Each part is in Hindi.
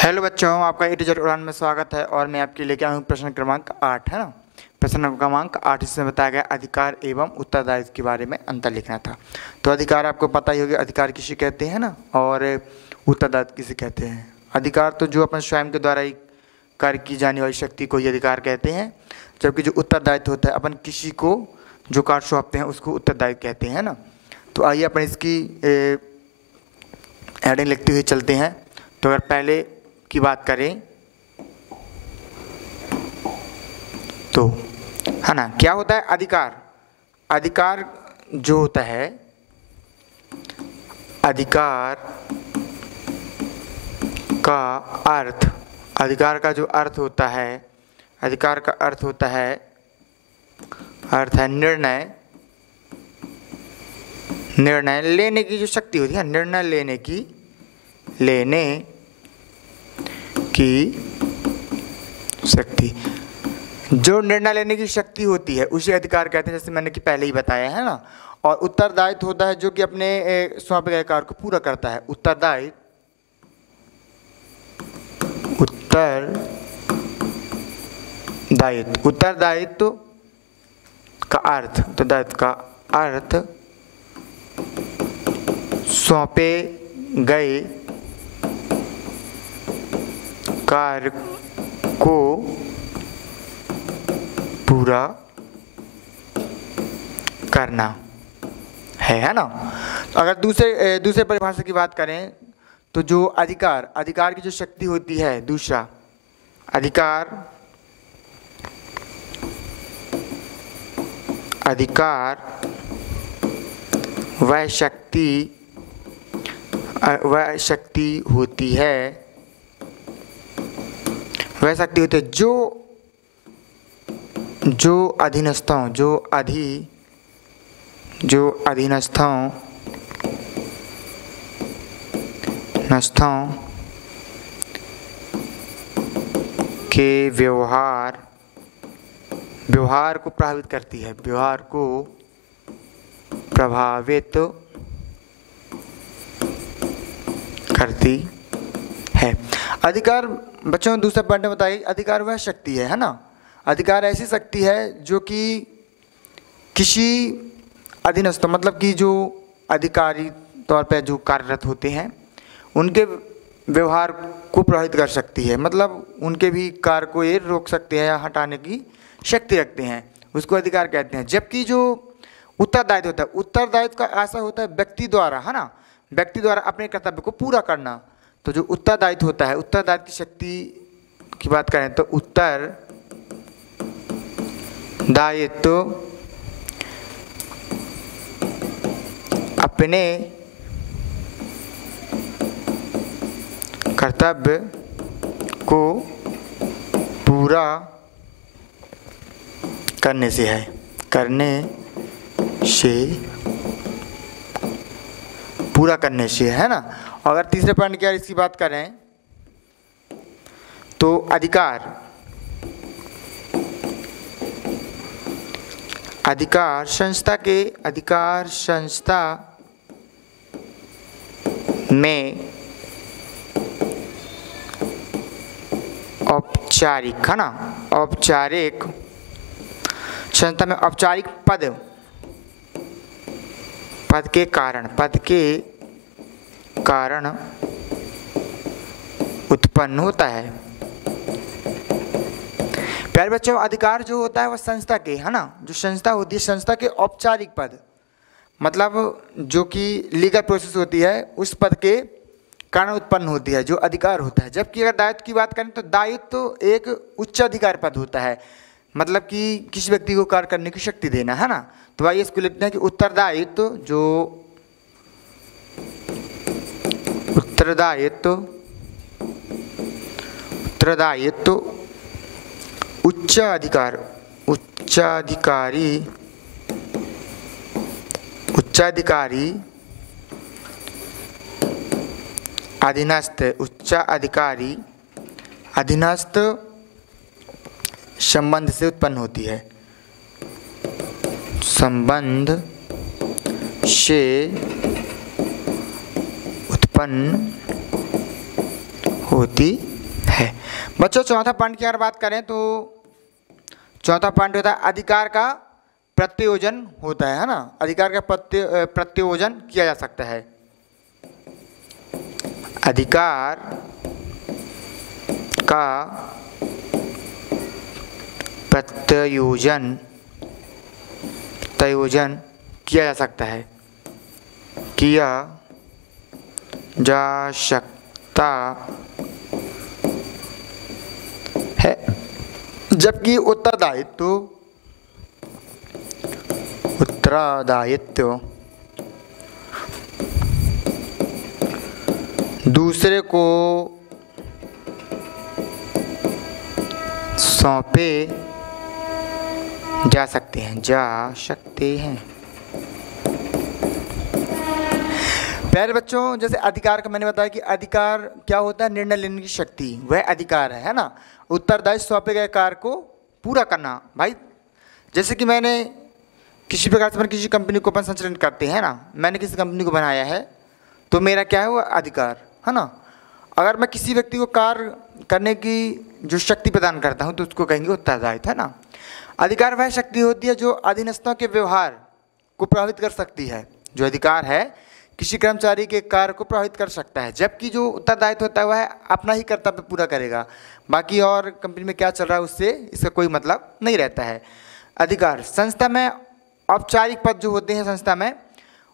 हेलो बच्चों, आपका ए टीचर उड़ान में स्वागत है। और मैं आपके लेके आया हूँ प्रश्न क्रमांक 8, है ना। प्रश्न क्रमांक 8 इसमें बताया गया अधिकार एवं उत्तरदायित्व के बारे में अंतर लिखना था। तो अधिकार आपको पता ही होगा, अधिकार किसे कहते हैं ना, और उत्तरदायित्व किसे कहते हैं। अधिकार तो जो अपन स्वयं के द्वारा ही कार्य की जाने वाली शक्ति को ही अधिकार कहते हैं, जबकि जो उत्तरदायित्व होता है अपन किसी को जो कार्य सौंपते हैं उसको उत्तरदायित्व कहते हैं ना। तो आइए अपन इसकी हेडिंग लिखते हुए चलते हैं। तो अगर पहले की बात करें तो, है ना, क्या होता है अधिकार। अधिकार जो होता है, अधिकार का अर्थ, अधिकार का जो अर्थ होता है, अधिकार का अर्थ होता है, अर्थ है निर्णय, निर्णय लेने की जो शक्ति होती है, निर्णय लेने की शक्ति, जो निर्णय लेने की शक्ति होती है उसे अधिकार कहते हैं, जैसे मैंने कि पहले ही बताया है ना। और उत्तरदायित्व होता है जो कि अपने सौंपे गए कार्य को पूरा करता है। उत्तरदायित्व का अर्थ, उत्तरदायित्व का अर्थ सौंपे गए कार्य को पूरा करना है ना। अगर दूसरे परिभाषा की बात करें तो जो अधिकार की जो शक्ति होती है, दूसरा अधिकार वह शक्ति होती है जो अधीनस्थों के व्यवहार को प्रभावित करती है, व्यवहार को प्रभावित करती है। अधिकार बच्चों दूसरा पॉइंट में बताइए, अधिकार वह शक्ति है ना। अधिकार ऐसी शक्ति है जो कि किसी अधीनस्थ, मतलब कि जो अधिकारी तौर पर जो कार्यरत होते हैं उनके व्यवहार को प्रभावित कर सकती है, मतलब उनके भी कार्य को ये रोक सकते हैं या हटाने की शक्ति रखते हैं, उसको अधिकार कहते हैं। जबकि जो उत्तरदायित्व होता है, उत्तरदायित्व का ऐसा होता है व्यक्ति द्वारा, है ना, व्यक्ति द्वारा अपने कर्तव्य को पूरा करना। तो जो उत्तरदायित्व होता है, उत्तरदायित्व की शक्ति की बात करें तो उत्तरदायित्व अपने कर्तव्य को पूरा करने से है, पूरा करने से है ना। अगर तीसरे पॉइंट की इसकी बात करें तो अधिकार संस्था में औपचारिक, है ना, औपचारिक संस्था में औपचारिक पद के कारण उत्पन्न होता है। प्यारे बच्चों, अधिकार जो होता है वह संस्था के, है ना, जो संस्था होती है, संस्था के औपचारिक पद, मतलब जो कि लीगल प्रोसेस होती है उस पद के कारण उत्पन्न होती है, जो अधिकार होता है। जबकि अगर दायित्व की बात करें तो दायित्व तो एक उच्च अधिकार पद होता है, मतलब कि किसी व्यक्ति को कार्य करने की शक्ति देना, है ना। तो आइए इसको लिखते हैं कि उत्तरदायित्व उच्चाधिकारी अधीनस्थ संबंध से उत्पन्न होती है, संबंध से उत्पन्न होती है। बच्चों चौथा पॉइंट की अगर बात करें तो चौथा पॉइंट होता है अधिकार का प्रत्यायोजन होता है ना। अधिकार का प्रत्यायोजन किया जा सकता है। अधिकार का प्रत्यायोजन किया जा सकता है, किया जा सकता है। जबकि उत्तरदायित्व दूसरे को सौंपे जा सकते हैं। प्यारे बच्चों, जैसे अधिकार का मैंने बताया कि अधिकार क्या होता है, निर्णय लेने की शक्ति, वह अधिकार है ना। उत्तरदायित्व सौंपे गए कार्य को पूरा करना। भाई जैसे कि मैंने किसी प्रकार से किसी कंपनी को अपन संचालन करते हैं ना, मैंने किसी कंपनी को बनाया है तो मेरा क्या है वो अधिकार है ना। अगर मैं किसी व्यक्ति को कार्य करने की जो शक्ति प्रदान करता हूँ तो उसको कहेंगे उत्तरदायित्व है ना। अधिकार वह शक्ति होती है जो अधीनस्थों के व्यवहार को प्रभावित कर सकती है। जो अधिकार है किसी कर्मचारी के कार्य को प्रभावित कर सकता है, जबकि जो उत्तरदायित्व होता है वह अपना ही कर्तव्य पूरा करेगा, बाकी और कंपनी में क्या चल रहा है उससे इसका कोई मतलब नहीं रहता है। अधिकार संस्था में औपचारिक पद जो होते हैं संस्था में,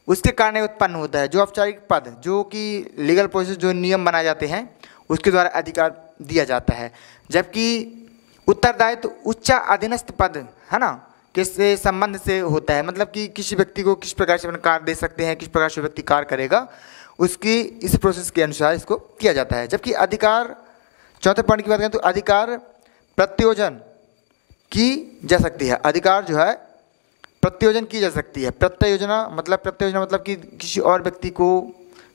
उसके कारण उत्पन्न होता है। जो औपचारिक पद जो कि लीगल प्रोसेस जो नियम बनाए जाते हैं उसके द्वारा अधिकार दिया जाता है, जबकि उत्तरदायित्व उच्च अधीनस्थ पद है ना किससे संबंध से होता है। मतलब कि किसी व्यक्ति को किस प्रकार से अपन कार्य दे सकते हैं, किस प्रकार से व्यक्ति कार्य करेगा, उसकी इस प्रोसेस के अनुसार इसको किया जाता है। जबकि अधिकार चौथे पॉइंट की बात करें तो अधिकार प्रत्यायोजन की जा सकती है। अधिकार जो है प्रत्यायोजन की जा सकती है। प्रत्यायोजना मतलब कि किसी और व्यक्ति को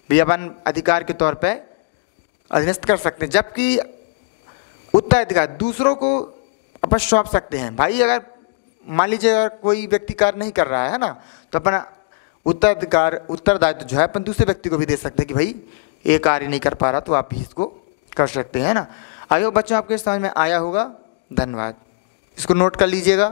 भी अपन अधिकार के तौर पे अधीनस्थ कर सकते हैं, जबकि उत्तराधिकार दूसरों को अपन सौंप सकते हैं। भाई अगर मान लीजिए अगर कोई व्यक्ति कार्य नहीं कर रहा है ना, तो अपना उत्तरदायित्व जो है अपन दूसरे व्यक्ति को भी दे सकते हैं कि भाई ये कार्य नहीं कर पा रहा तो आप भी इसको कर सकते हैं ना। आई होप बच्चों आपके समझ में आया होगा। धन्यवाद। इसको नोट कर लीजिएगा।